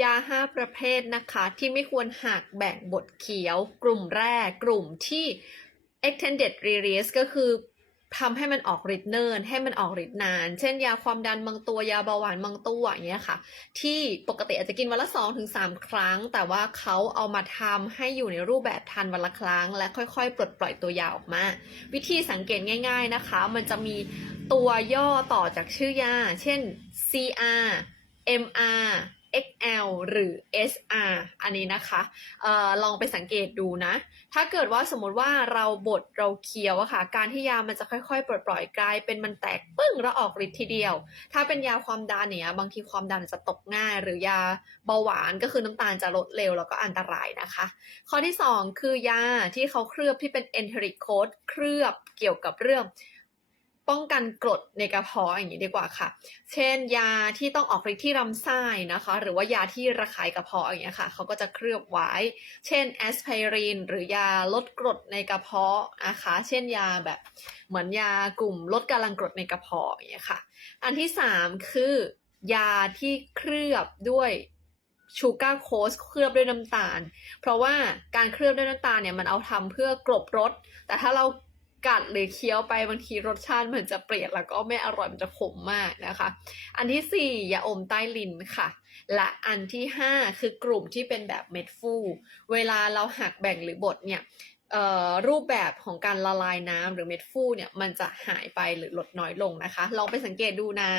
ยาห้าประเภทนะคะที่ไม่ควรหักแบ่งบทเขียว กลุ่มแรกกลุ่มที่ extended release ก็คือทำให้มันออกฤทธิ์เนินให้มันออกฤทธิ์นาน เช่น ยาความดันบางตัวยาเบาหวานบางตัวอย่างเงี้ยค่ะ ที่ปกติอาจจะกินวันละ2-3ถึงครั้ง แต่ว่าเขาเอามาทำให้อยู่ในรูปแบบทานวันละครั้ง และค่อยๆ ปลดปล่อยตัวยาออกมา วิธีสังเกตง่าย ๆนะคะ มันจะมีตัวย่อต่อจากชื่อยา เช่น CR MR XL หรือ SR อันนี้นะคะออลองไปสังเกตดูนะ ถ้าเกิดว่าสมมติว่าเราบดเราเคี้ยวอะค่ะ การที่ยามันจะค่อยๆปลดปล่อยกลายเป็นมันแตกปึ้งแล้วออกฤทธิ์ทีเดียว ถ้าเป็นยาความดันเนี่ยบางทีความดันจะตกง่าย หรือยาเบาหวานก็คือน้ำตาลจะลดเร็วแล้วก็อันตรายนะคะ ข้อที่ 2 คือยาที่เขาเคลือบที่เป็น enteric coat เคลือบเกี่ยวกับเรื่อง ป้องกันกรดในกระเพาะอย่างนี้ดีกว่าค่ะ เช่น ยาที่ต้องออกฤทธิ์ที่ลำไส้นะคะ หรือว่ายาที่ระคายกระเพาะอย่างเงี้ยค่ะเขาก็จะเคลือบไว้ เช่นแอสไพรินหรือยาลดกรดในกระเพาะนะคะ เช่นยาแบบเหมือนยากลุ่มลดการลังกรดในกระเพาะอย่างเงี้ยค่ะ อันที่สามคือยาที่เคลือบด้วยชูการ์โคสเคลือบด้วยน้ำตาล เพราะว่าการเคลือบด้วยน้ำตาลเนี่ยมันเอาทำเพื่อกลบรสแต่ถ้าเรา กัดหรือเคี้ยวไปบางทีรสชาติมันจะเปลี่ยนแล้วก็ไม่อร่อยมันจะขมมากนะคะ อันที่สี่ยาอมใต้ลิ้นค่ะ และอันที่ห้าคือกลุ่มที่เป็นแบบเม็ดฟูเวลาเราหักแบ่งหรือบดเนี่ยรูปแบบของการละลายน้ำหรือเม็ดฟูเนี่ยมันจะหายไปหรือลดน้อยลงนะคะ ลองไปสังเกตดูนะ